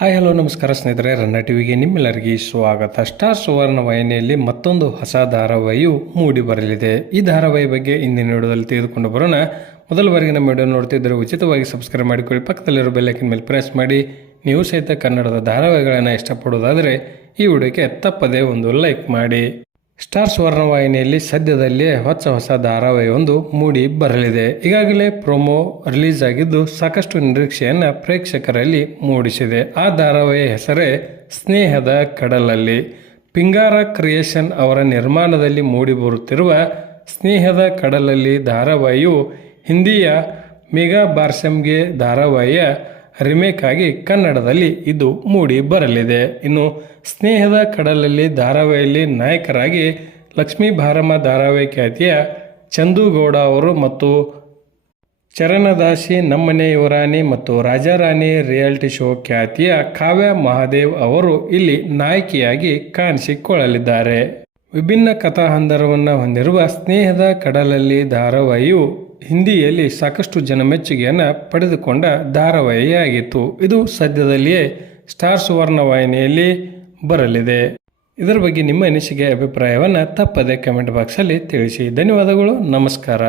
Hi, hello, ನಮಸ್ಕಾರ ಸ್ನೇಹಿತರೆ, ರನ್ನ ಟಿವಿಗೆ ನಿಮ್ಮೆಲ್ಲರಿಗೆ ಸ್ವಾಗತ. ಸ್ಟಾರ್ ಸುವರ್ಣ ವಾಹಿನಿಯಲ್ಲಿ ಮತ್ತೊಂದು ಹೊಸ ಧಾರಾವಾಹಿಯು ಮೂಡಿ ಬರಲಿದೆ. ಈ ಧಾರಾವಾಹಿ ಬಗ್ಗೆ ಇಂದಿನ ವಿಡಿಯೋದಲ್ಲಿ ತೆಗೆದುಕೊಂಡು ಬರೋಣ. ಮೊದಲ ಬಾರಿಗೆ ನಮ್ಮ ವಿಡಿಯೋ ನೋಡ್ತಿದ್ದರೆ ಉಚಿತವಾಗಿ ಸಬ್ಸ್ಕ್ರೈಬ್ ಮಾಡಿಕೊಳ್ಳಿ. ಪಕ್ಕದಲ್ಲಿರೋ ಬೆಲ್ಲೈಕನ್ ಮೇಲೆ ಪ್ರೆಸ್ ಮಾಡಿ. ನೀವು ಸಹಿತ ಕನ್ನಡದ ಧಾರಾವಾಹಿಗಳನ್ನು ಇಷ್ಟಪಡೋದಾದರೆ ಈ ವಿಡಿಯೋಕ್ಕೆ ತಪ್ಪದೇ ಒಂದು ಲೈಕ್ ಮಾಡಿ. ಸ್ಟಾರ್ ಸುವರ್ಣವಾಹಿನಿಯಲ್ಲಿ ಸದ್ಯದಲ್ಲೇ ಹೊಸ ಹೊಸ ಧಾರಾವಾಹಿಯೊಂದು ಮೂಡಿ ಬರಲಿದೆ. ಈಗಾಗಲೇ ಪ್ರೊಮೋ ರಿಲೀಸ್ ಆಗಿದ್ದು ಸಾಕಷ್ಟು ನಿರೀಕ್ಷೆಯನ್ನು ಪ್ರೇಕ್ಷಕರಲ್ಲಿ ಮೂಡಿಸಿದೆ. ಆ ಧಾರಾವಾಹಿ ಹೆಸರೇ ಸ್ನೇಹದ ಕಡಲಲ್ಲಿ. ಪಿಂಗಾರ ಕ್ರಿಯೇಷನ್ ಅವರ ನಿರ್ಮಾಣದಲ್ಲಿ ಮೂಡಿಬರುತ್ತಿರುವ ಸ್ನೇಹದ ಕಡಲಲ್ಲಿ ಧಾರಾವಾಹಿಯು ಹಿಂದಿಯ ಮೆಗಾ ಬಾರ್ಸಮ್ಗೆ ಧಾರಾವಾಹಿಯ ರಿಮೇಕ್ ಆಗಿ ಕನ್ನಡದಲ್ಲಿ ಇದು ಮೂಡಿ ಬರಲಿದೆ. ಇನ್ನು ಸ್ನೇಹದ ಕಡಲಲ್ಲಿ ಧಾರಾವಾಹಿಯಲ್ಲಿ ನಾಯಕರಾಗಿ ಲಕ್ಷ್ಮೀ ಭಾರಮ್ಮ ಧಾರಾವಾಹಿ ಖ್ಯಾತಿಯ ಚಂದುಗೌಡ ಅವರು ಮತ್ತು ಚರಣದಾಸಿ ನಮ್ಮನೆ ಯುವರಾಣಿ ಮತ್ತು ರಾಜಾರಾಣಿ ರಿಯಾಲಿಟಿ ಶೋ ಖ್ಯಾತಿಯ ಕಾವ್ಯ ಮಹಾದೇವ್ ಅವರು ಇಲ್ಲಿ ನಾಯಕಿಯಾಗಿ ಕಾಣಿಸಿಕೊಳ್ಳಲಿದ್ದಾರೆ. ವಿಭಿನ್ನ ಕಥಾಹಂದರವನ್ನು ಹೊಂದಿರುವ ಸ್ನೇಹದ ಕಡಲಲ್ಲಿ ಧಾರಾವಾಹಿಯು ಹಿಂದಿಯಲ್ಲಿ ಸಾಕಷ್ಟು ಜನ ಮೆಚ್ಚುಗೆಯನ್ನು ಪಡೆದುಕೊಂಡ ಧಾರಾವಾಹಿಯಾಗಿತ್ತು. ಇದು ಸದ್ಯದಲ್ಲಿಯೇ ಸ್ಟಾರ್ ಸುವರ್ಣ ವಾಹಿನಿಯಲ್ಲಿ ಬರಲಿದೆ. ಇದರ ಬಗ್ಗೆ ನಿಮ್ಮ ಅನಿಸಿಕೆ, ಅಭಿಪ್ರಾಯವನ್ನು ತಪ್ಪದೆ ಕಮೆಂಟ್ ಬಾಕ್ಸಲ್ಲಿ ತಿಳಿಸಿ. ಧನ್ಯವಾದಗಳು, ನಮಸ್ಕಾರ.